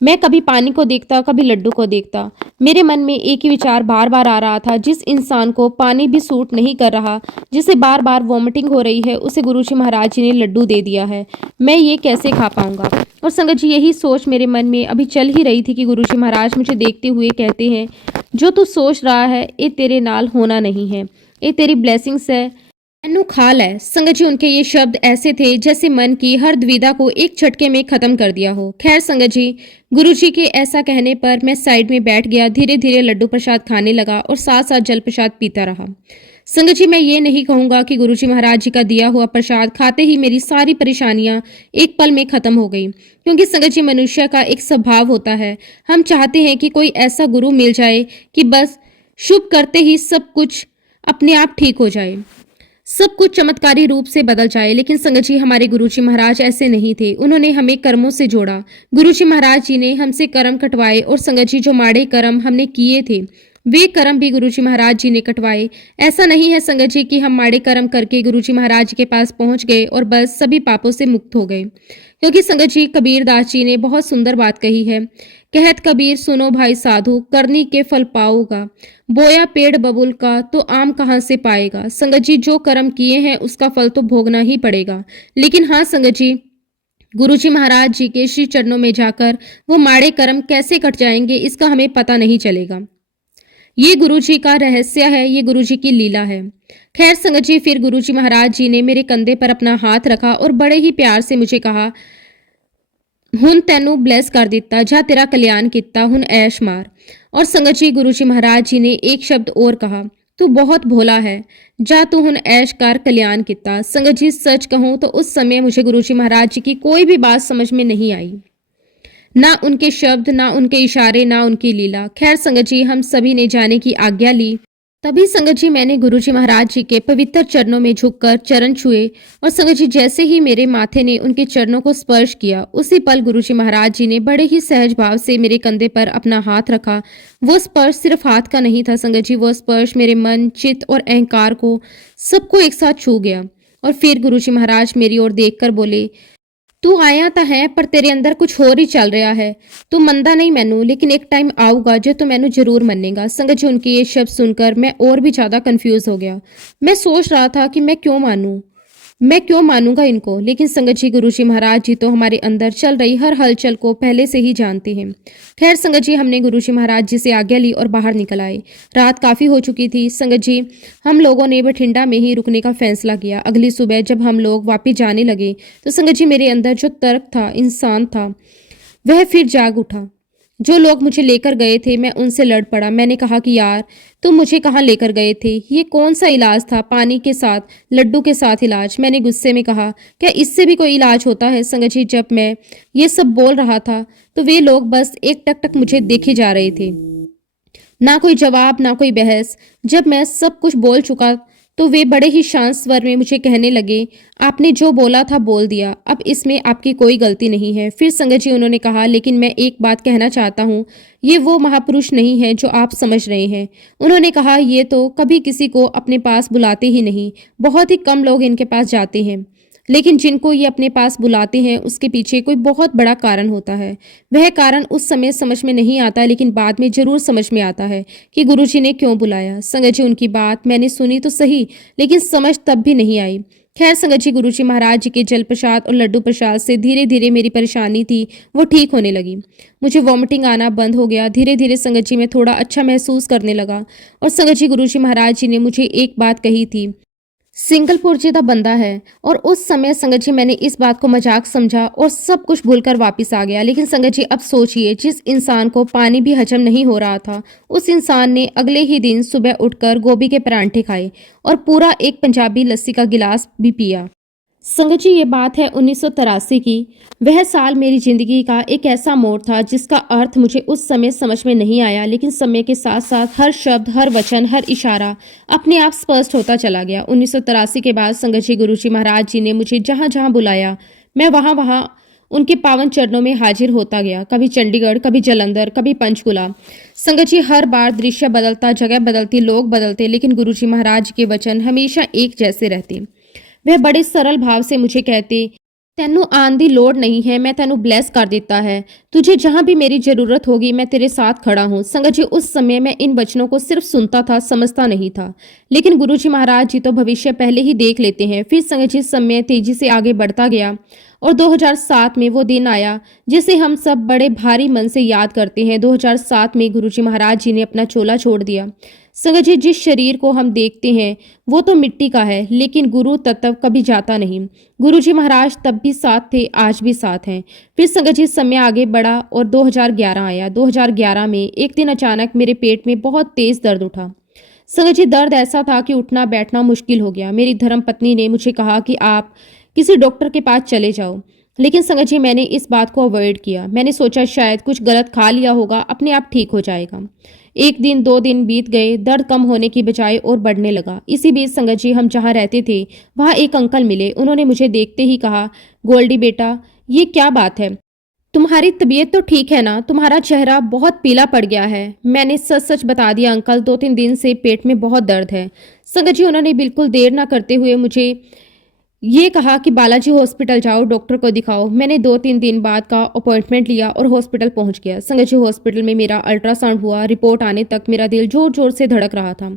मैं कभी पानी को देखता, कभी लड्डू को देखता। मेरे मन में एक ही विचार बार बार आ रहा था, जिस इंसान को पानी भी सूट नहीं कर रहा, जिसे बार बार वॉमिटिंग हो रही है, उसे गुरुजी महाराज जी ने लड्डू दे दिया है, मैं ये कैसे खा पाऊंगा। और संगत जी यही सोच मेरे मन में अभी चल ही रही थी कि गुरुजी महाराज मुझे देखते हुए कहते हैं, जो तू सोच रहा है ये तेरे नाल होना नहीं है, ये तेरी ब्लेसिंग्स है, मैनू खा लै। संगत जी उनके ये शब्द ऐसे थे जैसे मन की हर दुविधा को एक झटके में खत्म कर दिया हो। खैर संगत जी गुरुजी के ऐसा कहने पर मैं साइड में बैठ गया, धीरे धीरे लड्डू प्रसाद खाने लगा और साथ साथ जल प्रसाद पीता रहा। संगत जी मैं ये नहीं कहूंगा कि गुरुजी महाराज जी का दिया हुआ प्रसाद खाते ही मेरी सारी परेशानियां एक पल में खत्म हो गई, क्योंकि संगत जी मनुष्य का एक स्वभाव होता है, हम चाहते हैं कि कोई ऐसा गुरु मिल जाए कि बस शुभ करते ही सब कुछ अपने आप ठीक हो जाए, सब कुछ चमत्कारी रूप से बदल जाए। लेकिन संगत जी हमारे गुरुजी महाराज ऐसे नहीं थे, उन्होंने हमें कर्मों से जोड़ा। गुरुजी महाराज जी ने हमसे कर्म कटवाए और संगत जी जो माड़े कर्म हमने किए थे वे कर्म भी गुरुजी महाराज जी ने कटवाए। ऐसा नहीं है संगत जी कि हम माड़े कर्म करके गुरुजी महाराज जी के पास पहुंच गए और बस सभी पापों से मुक्त हो गए, क्योंकि संगत जी कबीर दास जी ने बहुत सुंदर बात कही है, कहत कबीर सुनो भाई साधु, करनी के फल पाओगा, बोया पेड़ बबुल का तो आम कहाँ से पाएगा। संगत जी जो कर्म किए हैं उसका फल तो भोगना ही पड़ेगा, लेकिन हाँ संगत जी गुरुजी महाराज जी के श्री चरणों में जाकर वो माड़े कर्म कैसे कट जाएंगे इसका हमें पता नहीं चलेगा। ये गुरुजी का रहस्य है, ये गुरुजी की लीला है। खैर संगत जी फिर गुरुजी महाराज जी ने मेरे कंधे पर अपना हाथ रखा और बड़े ही प्यार से मुझे कहा, हुन तैनू ब्लेस कर दिता, जा तेरा कल्याण किता, हुन ऐश मार। और संगत जी गुरुजी महाराज जी ने एक शब्द और कहा, तू बहुत भोला है, जा तू हुन ऐश कर, कल्याण किता। संगत जी सच कहूं तो उस समय मुझे गुरुजी महाराज जी की कोई भी बात समझ में नहीं आई, ना उनके शब्द, ना उनके इशारे, ना उनकी लीला। खैर संगत जी हम सभी ने जाने की आज्ञा ली। तभी संगत जी मैंने गुरुजी महाराज जी के पवित्र चरणों में झुककर चरण छुए और संगत जी जैसे ही मेरे माथे ने उनके चरणों को स्पर्श किया उसी पल गुरुजी महाराज जी ने बड़े ही सहज भाव से मेरे कंधे पर अपना हाथ रखा। वो स्पर्श सिर्फ हाथ का नहीं था संगत जी, वो स्पर्श मेरे मन, चित्त और अहंकार को सबको एक साथ छू गया। और फिर गुरुजी महाराज मेरी ओर देखकर बोले, तू आया तो है पर तेरे अंदर कुछ और ही चल रहा है, तू मनदा नहीं मैनू, लेकिन एक टाइम आऊगा जो तू मैनू जरूर मनेगा। संगत जी उनके ये शब्द सुनकर मैं और भी ज्यादा कंफ्यूज हो गया। मैं सोच रहा था कि मैं क्यों मानूं, मैं क्यों मानूंगा इनको। लेकिन संगत जी, गुरुजी महाराज जी तो हमारे अंदर चल रही हर हलचल को पहले से ही जानते हैं। खैर संगत जी, हमने गुरुजी महाराज जी से आज्ञा ली और बाहर निकल आए। रात काफ़ी हो चुकी थी। संगत जी, हम लोगों ने बठिंडा में ही रुकने का फैसला किया। अगली सुबह जब हम लोग वापिस जाने लगे तो संगत जी, मेरे अंदर जो तर्क था, इंसान था, वह फिर जाग उठा। जो लोग मुझे लेकर गए थे, मैं उनसे लड़ पड़ा। मैंने कहा कि यार, तुम मुझे कहाँ लेकर गए थे? ये कौन सा इलाज था? पानी के साथ, लड्डू के साथ इलाज। मैंने गुस्से में कहा, क्या इससे भी कोई इलाज होता है? संगत जी, जब मैं ये सब बोल रहा था तो वे लोग बस एक टक टक मुझे देखे जा रहे थे। ना कोई जवाब, ना कोई बहस। जब मैं सब कुछ बोल चुका तो वे बड़े ही शांत स्वर में मुझे कहने लगे, आपने जो बोला था बोल दिया, अब इसमें आपकी कोई गलती नहीं है। फिर संगत जी उन्होंने कहा, लेकिन मैं एक बात कहना चाहता हूँ, ये वो महापुरुष नहीं है जो आप समझ रहे हैं। उन्होंने कहा, ये तो कभी किसी को अपने पास बुलाते ही नहीं, बहुत ही कम लोग इनके पास जाते हैं। लेकिन जिनको ये अपने पास बुलाते हैं उसके पीछे कोई बहुत बड़ा कारण होता है। वह कारण उस समय समझ में नहीं आता, लेकिन बाद में जरूर समझ में आता है कि गुरुजी ने क्यों बुलाया। संगत जी, उनकी बात मैंने सुनी तो सही, लेकिन समझ तब भी नहीं आई। खैर संगत जी, गुरुजी महाराज जी के जल प्रसाद और लड्डू प्रसाद से धीरे धीरे मेरी परेशानी थी वो ठीक होने लगी। मुझे वॉमिटिंग आना बंद हो गया। धीरे धीरे संगत जी मैं थोड़ा अच्छा महसूस करने लगा। और संगत जी, गुरुजी महाराज जी ने मुझे एक बात कही थी, सिंगलपुर जी दा बंदा है। और उस समय संगत जी, मैंने इस बात को मजाक समझा और सब कुछ भूलकर वापस आ गया। लेकिन संगत जी, अब सोचिए, जिस इंसान को पानी भी हजम नहीं हो रहा था, उस इंसान ने अगले ही दिन सुबह उठकर गोभी के परांठे खाए और पूरा एक पंजाबी लस्सी का गिलास भी पिया। संगत जी, ये बात है 1983 की। वह साल मेरी जिंदगी का एक ऐसा मोड़ था जिसका अर्थ मुझे उस समय समझ में नहीं आया, लेकिन समय के साथ साथ हर शब्द, हर वचन, हर इशारा अपने आप स्पष्ट होता चला गया। 1983 के बाद संगत जी, गुरुजी महाराज जी ने मुझे जहाँ जहाँ बुलाया, मैं वहाँ वहाँ उनके पावन चरणों में हाजिर होता गया। कभी चंडीगढ़, कभी जालंधर, कभी पंचकुला। संगत जी, हर बार दृश्य बदलता, जगह बदलती, लोग बदलते, लेकिन गुरुजी महाराज के वचन हमेशा एक जैसे रहते। वह बड़े सरल भाव से मुझे कहते, तैनू आन दी लोड़ नहीं है, मैं तैनू ब्लेस कर देता है। तुझे जहां भी मेरी जरूरत होगी मैं तेरे साथ खड़ा हूँ। संगत जी, उस समय मैं इन वचनों को सिर्फ सुनता था, समझता नहीं था। लेकिन गुरुजी महाराज जी तो भविष्य पहले ही देख लेते हैं। फिर संगत जी, समय तेजी से आगे बढ़ता गया और 2007 में वो दिन आया जिसे हम सब बड़े भारी मन से याद करते हैं। 2007 में गुरुजी महाराज जी ने अपना चोला छोड़ दिया। संगत जी, जिस शरीर को हम देखते हैं वो तो मिट्टी का है, लेकिन गुरु तत्व कभी जाता नहीं। गुरुजी महाराज तब भी साथ थे, आज भी साथ हैं। फिर संगत जी, समय आगे बढ़ा और 2011 आया। 2011 में एक दिन अचानक मेरे पेट में बहुत तेज दर्द उठा। संगत जी, दर्द ऐसा था कि उठना बैठना मुश्किल हो गया। मेरी धर्म पत्नी ने मुझे कहा कि आप किसी डॉक्टर के पास चले जाओ। लेकिन संगत जी, मैंने इस बात को अवॉइड किया। मैंने सोचा शायद कुछ गलत खा लिया होगा, अपने आप ठीक हो जाएगा। एक दिन, 2 दिन बीत गए, दर्द कम होने की बजाय और बढ़ने लगा। इसी बीच संगत जी, हम जहाँ रहते थे वहाँ एक अंकल मिले। उन्होंने मुझे देखते ही कहा, गोल्डी बेटा, ये क्या बात है? तुम्हारी तबीयत तो ठीक है ना? तुम्हारा चेहरा बहुत पीला पड़ गया है। मैंने सच सच बता दिया अंकल, 2-3 दिन से पेट में बहुत दर्द है। संगत जी, उन्होंने बिल्कुल देर ना करते हुए मुझे ये कहा कि बालाजी हॉस्पिटल जाओ, डॉक्टर को दिखाओ। मैंने 2-3 दिन बाद का अपॉइंटमेंट लिया और हॉस्पिटल पहुंच गया। संगत जी, हॉस्पिटल में मेरा अल्ट्रासाउंड हुआ। रिपोर्ट आने तक मेरा दिल जोर जोर से धड़क रहा था।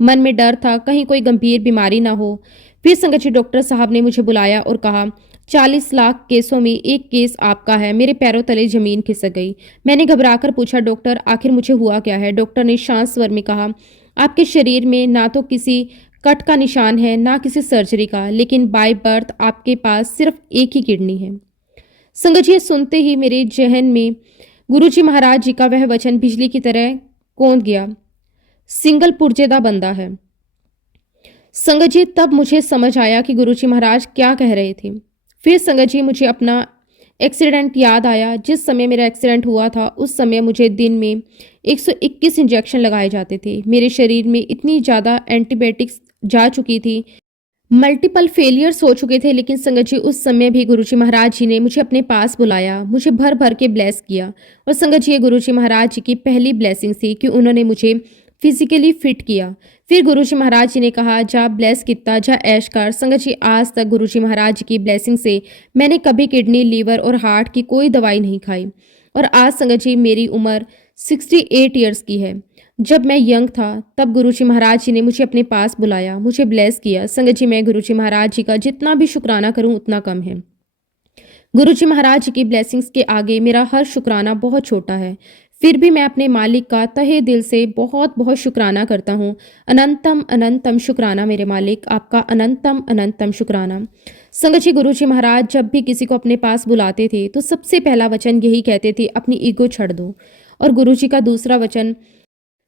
मन में डर था कहीं कोई गंभीर बीमारी ना हो। फिर संगत जी, डॉक्टर साहब ने मुझे बुलाया और कहा, 40 लाख केसों में एक केस आपका है। मेरे पैरों तले जमीन खिसक गई। मैंने घबराकर पूछा, डॉक्टर आखिर मुझे हुआ क्या है? डॉक्टर ने शांत स्वर में कहा, आपके शरीर में ना तो किसी कट का निशान है, ना किसी सर्जरी का, लेकिन बाय बर्थ आपके पास सिर्फ एक ही किडनी है। संगत जी, सुनते ही मेरे जहन में गुरुजी महाराज जी का वह वचन बिजली की तरह कौंध गया, सिंगल पुर्जे दा बंदा है। संगत जी, तब मुझे समझ आया कि गुरुजी महाराज क्या कह रहे थे। फिर संगत जी, मुझे अपना एक्सीडेंट याद आया। जिस समय मेरा एक्सीडेंट हुआ था उस समय मुझे दिन में 121 इंजेक्शन लगाए जाते थे। मेरे शरीर में इतनी ज़्यादा एंटीबायोटिक्स जा चुकी थी, मल्टीपल फेलियर्स हो चुके थे। लेकिन संगत जी, उस समय भी गुरुजी महाराज जी ने मुझे अपने पास बुलाया, मुझे भर भर के ब्लेस किया। और संगत जी, ये गुरुजी महाराज जी की पहली ब्लेसिंग थी कि उन्होंने मुझे फिजिकली फिट किया। फिर गुरुजी महाराज जी ने कहा, जा ब्लेस किता, जा ऐश कर। संगत जी, आज तक गुरुजी महाराज जी की ब्लेसिंग से मैंने कभी किडनी, लीवर और हार्ट की कोई दवाई नहीं खाई। और आज संगत जी, मेरी उम्र 68 ईयर्स की है। जब मैं यंग था तब गुरुजी महाराज जी ने मुझे अपने पास बुलाया, मुझे ब्लेस किया। संगत जी, मैं गुरुजी महाराज जी का जितना भी शुक्राना करूं उतना कम है। गुरुजी महाराज जी की ब्लेसिंग्स के आगे मेरा हर शुक्राना बहुत छोटा है। फिर भी मैं अपने मालिक का तहे दिल से बहुत बहुत शुक्राना करता हूँ। अनंतम अनंतम शुक्राना मेरे मालिक, आपका अनंतम अनंतम शुक्राना। संगत जी, गुरुजी महाराज जब भी किसी को अपने पास बुलाते थे तो सबसे पहला वचन यही कहते थे, अपनी ईगो छड़ दो। और गुरुजी का दूसरा वचन,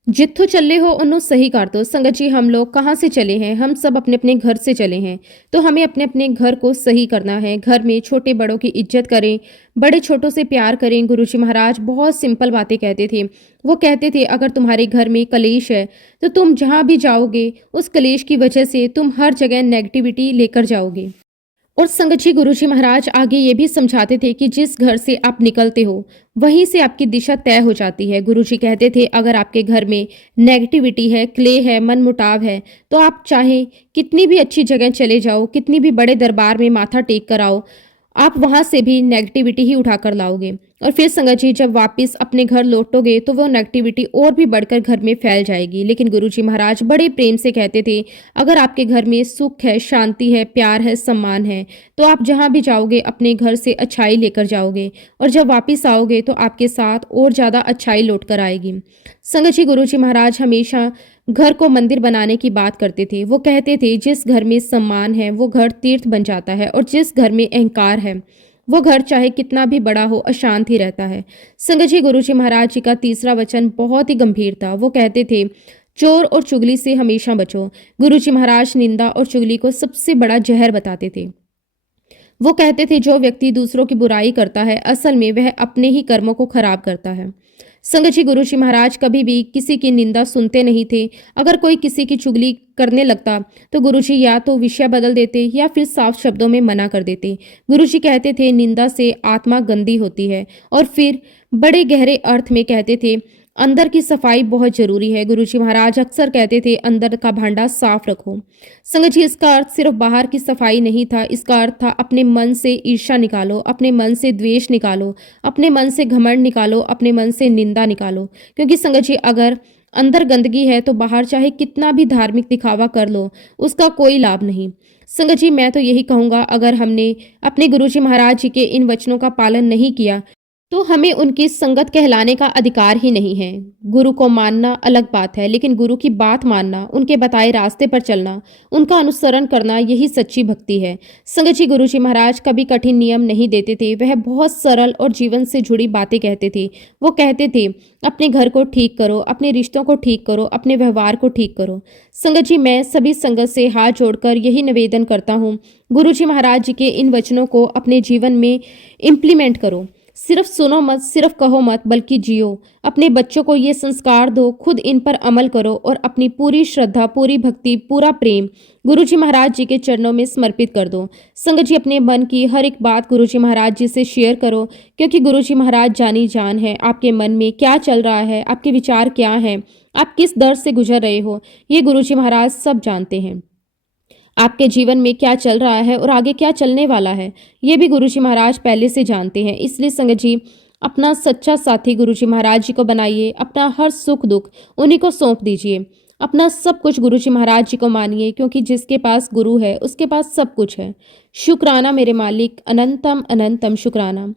जित्थु चले हो उन्हों सही कर दो। संगत जी, हम लोग कहाँ से चले हैं? हम सब अपने अपने घर से चले हैं, तो हमें अपने अपने घर को सही करना है। घर में छोटे बड़ों की इज्जत करें, बड़े छोटों से प्यार करें। गुरुजी महाराज बहुत सिंपल बातें कहते थे। वो कहते थे, अगर तुम्हारे घर में कलेश है तो तुम जहाँ भी जाओगे उस कलेश की वजह से तुम हर जगह नेगेटिविटी लेकर जाओगे। और संगत जी, गुरुजी महाराज आगे ये भी समझाते थे कि जिस घर से आप निकलते हो वहीं से आपकी दिशा तय हो जाती है। गुरुजी कहते थे, अगर आपके घर में नेगेटिविटी है, क्ले है, मनमुटाव है, तो आप चाहे कितनी भी अच्छी जगह चले जाओ, कितनी भी बड़े दरबार में माथा टेक कर आओ, आप वहां से भी नेगेटिविटी ही उठा कर लाओगे। और फिर संगत जी, जब वापस अपने घर लौटोगे तो वो नेगेटिविटी और भी बढ़कर घर में फैल जाएगी। लेकिन गुरुजी महाराज बड़े प्रेम से कहते थे, अगर आपके घर में सुख है, शांति है, प्यार है, सम्मान है, तो आप जहाँ भी जाओगे अपने घर से अच्छाई लेकर जाओगे, और जब वापस आओगे तो आपके साथ और ज़्यादा अच्छाई लौट कर आएगी। संगत जी, गुरुजी महाराज हमेशा घर को मंदिर बनाने की बात करते थे। वो कहते थे, जिस घर में सम्मान है वो घर तीर्थ बन जाता है, और जिस घर में अहंकार है वो घर चाहे कितना भी बड़ा हो अशांत ही रहता है। संगत जी, गुरुजी महाराज जी का तीसरा वचन बहुत ही गंभीर था। वो कहते थे, चोर और चुगली से हमेशा बचो। गुरुजी महाराज निंदा और चुगली को सबसे बड़ा जहर बताते थे। वो कहते थे, जो व्यक्ति दूसरों की बुराई करता है असल में वह अपने ही कर्मों को खराब करता है। संगत जी, गुरुजी महाराज कभी भी किसी की निंदा सुनते नहीं थे। अगर कोई किसी की चुगली करने लगता तो गुरुजी या तो विषय बदल देते या फिर साफ शब्दों में मना कर देते। गुरुजी कहते थे, निंदा से आत्मा गंदी होती है। और फिर बड़े गहरे अर्थ में कहते थे, अंदर की सफाई बहुत जरूरी है। गुरुजी महाराज अक्सर कहते थे, अंदर का भांडा साफ रखो। संगत जी, इसका अर्थ सिर्फ बाहर की सफाई नहीं था, इसका अर्थ था अपने मन से ईर्ष्या निकालो, अपने मन से द्वेष निकालो, अपने मन से घमंड निकालो, अपने मन से निंदा निकालो। क्योंकि संगत जी, अगर अंदर गंदगी है तो बाहर चाहे कितना भी धार्मिक दिखावा कर लो, उसका कोई लाभ नहीं। संगत जी, मैं तो यही कहूँगा, अगर हमने अपने गुरुजी महाराज जी के इन वचनों का पालन नहीं किया तो हमें उनकी संगत कहलाने का अधिकार ही नहीं है। गुरु को मानना अलग बात है, लेकिन गुरु की बात मानना, उनके बताए रास्ते पर चलना, उनका अनुसरण करना, यही सच्ची भक्ति है। संगत जी, गुरुजी महाराज कभी कठिन नियम नहीं देते थे। वह बहुत सरल और जीवन से जुड़ी बातें कहते थे। वो कहते थे, अपने घर को ठीक करो, अपने रिश्तों को ठीक करो, अपने व्यवहार को ठीक करो। संगत जी, मैं सभी संगत से हाथ जोड़कर यही निवेदन करता हूँ, गुरुजी महाराज जी के इन वचनों को अपने जीवन में इम्प्लीमेंट करो। सिर्फ सुनो मत, सिर्फ कहो मत, बल्कि जियो। अपने बच्चों को ये संस्कार दो, खुद इन पर अमल करो और अपनी पूरी श्रद्धा, पूरी भक्ति, पूरा प्रेम गुरुजी महाराज जी के चरणों में समर्पित कर दो। संगत जी, अपने मन की हर एक बात गुरुजी महाराज जी से शेयर करो, क्योंकि गुरुजी महाराज जानी जान है। आपके मन में क्या चल रहा है, आपके विचार क्या हैं, आप किस दर्द से गुजर रहे हो, ये गुरुजी महाराज सब जानते हैं। आपके जीवन में क्या चल रहा है और आगे क्या चलने वाला है, ये भी गुरुजी महाराज पहले से जानते हैं। इसलिए संगत जी, अपना सच्चा साथी गुरुजी महाराज जी को बनाइए। अपना हर सुख दुख उन्हीं को सौंप दीजिए। अपना सब कुछ गुरुजी महाराज जी को मानिए, क्योंकि जिसके पास गुरु है उसके पास सब कुछ है। शुक्राना मेरे मालिक, अनंतम अनंतम शुक्राना।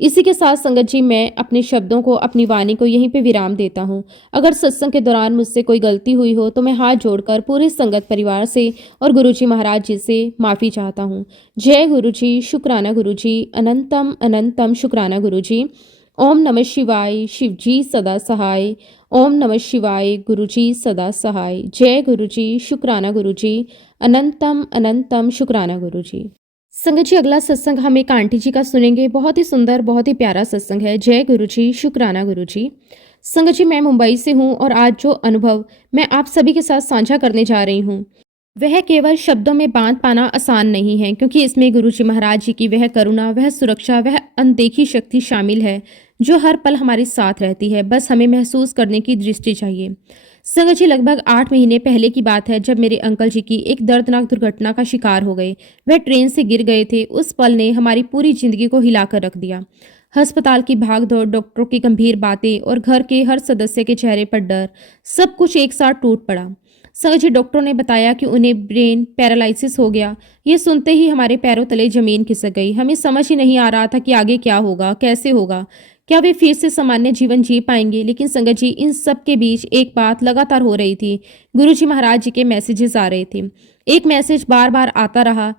इसी के साथ संगत जी, मैं अपने शब्दों को, अपनी वाणी को यहीं पे विराम देता हूँ। अगर सत्संग के दौरान मुझसे कोई गलती हुई हो तो मैं हाथ जोड़कर पूरे संगत परिवार से और गुरुजी महाराज जी से माफ़ी चाहता हूँ। जय गुरुजी, शुक्राना गुरुजी, अनंतम अनंतम शुक्राना गुरुजी। ओम नमः शिवाय, शिव जी सदा सहाय। ओम नमः शिवाय, गुरुजी सदा सहाय। जय गुरुजी, शुक्राना गुरुजी, अनंतम अनंतम शुक्राना गुरुजी। संगत जी, अगला सत्संग हम एक आंटी जी का सुनेंगे। बहुत ही सुंदर, बहुत ही प्यारा सत्संग है। जय गुरुजी, शुक्राना गुरुजी। संगत जी, मैं मुंबई से हूँ और आज जो अनुभव मैं आप सभी के साथ साझा करने जा रही हूँ वह केवल शब्दों में बांध पाना आसान नहीं है, क्योंकि इसमें गुरुजी महाराज जी की वह करुणा, वह सुरक्षा, वह अनदेखी शक्ति शामिल है जो हर पल हमारे साथ रहती है। बस हमें महसूस करने की दृष्टि चाहिए। संगत जी, लगभग 8 महीने पहले की बात है जब मेरे अंकल जी की एक दर्दनाक दुर्घटना का शिकार हो गए। वह ट्रेन से गिर गए थे। उस पल ने हमारी पूरी जिंदगी को हिलाकर रख दिया। अस्पताल की भागदौड़, डॉक्टरों की गंभीर बातें और घर के हर सदस्य के चेहरे पर डर, सब कुछ एक साथ टूट पड़ा। संगत जी, डॉक्टरों ने बताया कि उन्हें ब्रेन पैरालिसिस हो गया। ये सुनते ही हमारे पैरों तले जमीन खिसक गई। हमें समझ ही नहीं आ रहा था कि आगे क्या होगा, कैसे होगा, क्या वे फिर से सामान्य जीवन जी पाएंगे। लेकिन संगत जी, इन सब के बीच एक बात लगातार हो रही थी। गुरुजी महाराज जी के मैसेजेस आ रहे थे। एक मैसेज बार बार आता रहा,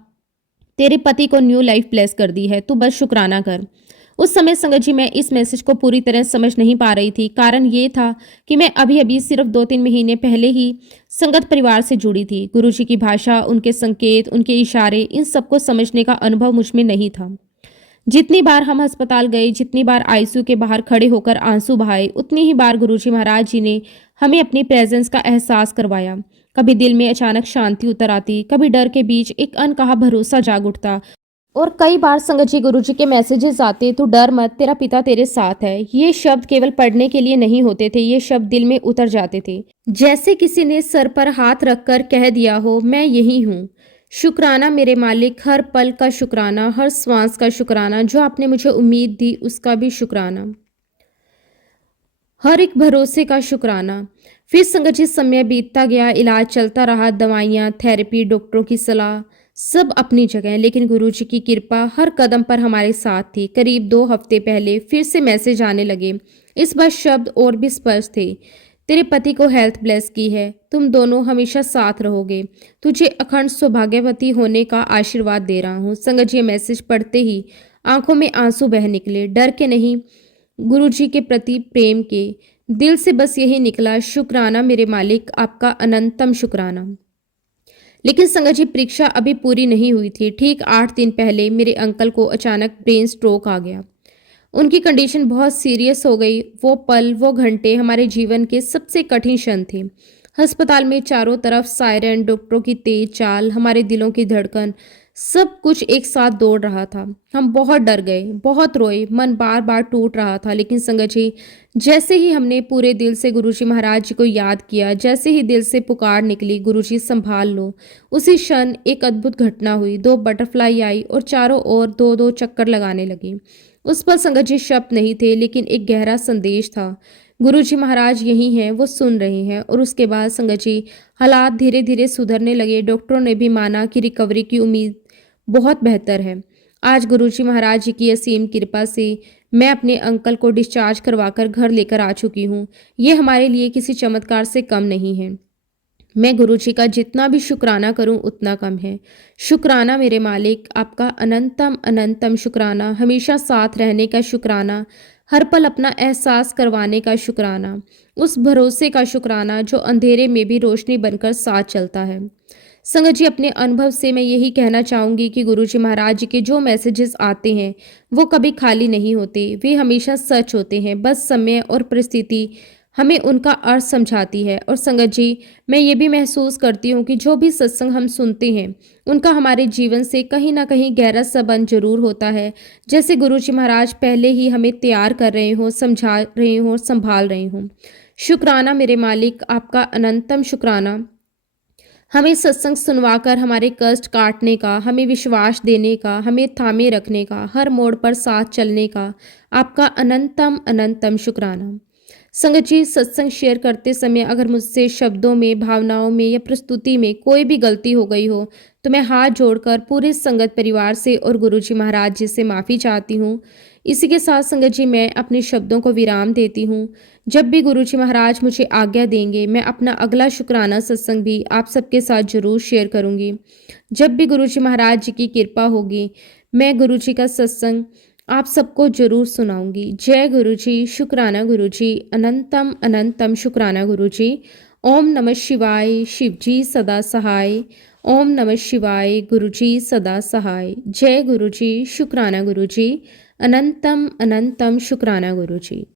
तेरे पति को न्यू लाइफ ब्लेस कर दी है, तू बस शुक्राना कर। उस समय संगत जी, मैं इस मैसेज को पूरी तरह समझ नहीं पा रही थी। कारण ये था कि मैं अभी अभी सिर्फ 2-3 महीने पहले ही संगत परिवार से जुड़ी थी। गुरुजी की भाषा, उनके संकेत, उनके इशारे, इन सबको समझने का अनुभव मुझ में नहीं था। जितनी बार हम अस्पताल गए, जितनी बार आईसीयू के बाहर खड़े होकर आंसू बहाए, उतनी ही बार गुरुजी महाराज जी ने हमें अपनी प्रेजेंस का एहसास करवाया। कभी दिल में अचानक शांति उतर आती, कभी डर के बीच एक अनकहा भरोसा जाग उठता, और कई बार संगत जी, गुरुजी के मैसेजेस आते, तू डर मत, तेरा पिता तेरे साथ है। ये शब्द केवल पढ़ने के लिए नहीं होते थे, ये शब्द दिल में उतर जाते थे, जैसे किसी ने सर पर हाथ रखकर कह दिया हो, मैं यही हूँ। शुक्राना मेरे मालिक, हर पल का शुक्राना, हर श्वास का शुक्राना, जो आपने मुझे उम्मीद दी उसका भी शुक्राना, हर एक भरोसे का शुक्राना। फिर संगत जी, समय बीतता गया, इलाज चलता रहा, दवाइयाँ, थेरेपी, डॉक्टरों की सलाह, सब अपनी जगह। लेकिन गुरुजी की कृपा हर कदम पर हमारे साथ थी। करीब 2 हफ्ते पहले फिर से मैसेज आने लगे। इस बार शब्द और भी स्पष्ट थे। तेरे पति को हेल्थ ब्लेस की है, तुम दोनों हमेशा साथ रहोगे, तुझे अखंड सौभाग्यवती होने का आशीर्वाद दे रहा हूँ। संगत जी, मैसेज पढ़ते ही आंखों में आंसू बह निकले, डर के नहीं, गुरुजी के प्रति प्रेम के। दिल से बस यही निकला, शुक्राना मेरे मालिक, आपका अनंतम शुक्राना। लेकिन संगत जी, परीक्षा अभी पूरी नहीं हुई थी। ठीक 8 दिन पहले मेरे अंकल को अचानक ब्रेन स्ट्रोक आ गया। उनकी कंडीशन बहुत सीरियस हो गई। वो पल, वो घंटे हमारे जीवन के सबसे कठिन क्षण थे। अस्पताल में चारों तरफ सायरन, डॉक्टरों की तेज चाल, हमारे दिलों की धड़कन, सब कुछ एक साथ दौड़ रहा था। हम बहुत डर गए, बहुत रोए, मन बार बार टूट रहा था। लेकिन संगत जी, जैसे ही हमने पूरे दिल से गुरुजी महाराज जी को याद किया, जैसे ही दिल से पुकार निकली, गुरुजी संभाल लो, उसी क्षण एक अद्भुत घटना हुई। 2 बटरफ्लाई आई और चारों ओर 2-2 चक्कर लगाने लगी। उस पर संगत जी शब्द नहीं थे, लेकिन एक गहरा संदेश था। गुरुजी महाराज यही हैं, वो सुन रहे हैं। और उसके बाद संगत जी, हालात धीरे धीरे सुधरने लगे। डॉक्टरों ने भी माना कि रिकवरी की उम्मीद बहुत बेहतर है। आज गुरुजी महाराज जी की असीम कृपा से मैं अपने अंकल को डिस्चार्ज करवाकर घर लेकर आ चुकी हूँ। ये हमारे लिए किसी चमत्कार से कम नहीं है। मैं गुरुजी का जितना भी शुक्राना करूं उतना कम है। शुक्राना मेरे मालिक, आपका अनंतम अनंतम शुक्राना, हमेशा साथ रहने का शुक्राना, हर पल अपना एहसास करवाने का शुक्राना, उस भरोसे का शुक्राना जो अंधेरे में भी रोशनी बनकर साथ चलता है। संगत जी, अपने अनुभव से मैं यही कहना चाहूँगी कि गुरुजी महाराज जी के जो मैसेजेस आते हैं वो कभी खाली नहीं होते, वे हमेशा सच होते हैं। बस समय और परिस्थिति हमें उनका अर्थ समझाती है। और संगत जी, मैं ये भी महसूस करती हूँ कि जो भी सत्संग हम सुनते हैं उनका हमारे जीवन से कहीं ना कहीं गहरा संबंध जरूर होता है। जैसे गुरुजी महाराज पहले ही हमें तैयार कर रहे हों, समझा रहे हों, संभाल रहे हों। शुक्राना मेरे मालिक, आपका अनंतम शुक्राना, हमें सत्संग सुनवाकर हमारे कष्ट काटने का, हमें विश्वास देने का, हमें थामे रखने का, हर मोड़ पर साथ चलने का आपका अनंतम अनंतम शुक्राना। संगत जी, सत्संग शेयर करते समय अगर मुझसे शब्दों में, भावनाओं में या प्रस्तुति में कोई भी गलती हो गई हो तो मैं हाथ जोड़कर पूरे संगत परिवार से और गुरुजी महाराज जी से माफ़ी चाहती हूँ। इसी के साथ संगत जी, मैं अपने शब्दों को विराम देती हूँ। जब भी गुरुजी महाराज मुझे आज्ञा देंगे, मैं अपना अगला शुक्राना सत्संग भी आप सबके साथ जरूर शेयर करूँगी। जब भी गुरुजी महाराज जी की कृपा होगी, मैं गुरुजी का सत्संग आप सबको जरूर सुनाऊंगी। जय गुरुजी, शुक्राना गुरुजी, अनंतम अनंतम शुक्राना गुरुजी। ओम नमः शिवाय, शिवजी सदा सहाय। ओम नमः शिवाय, गुरुजी सदा सहाय। जय गुरुजी, शुक्राना गुरुजी, अनंतम अनंतम शुक्राना गुरुजी।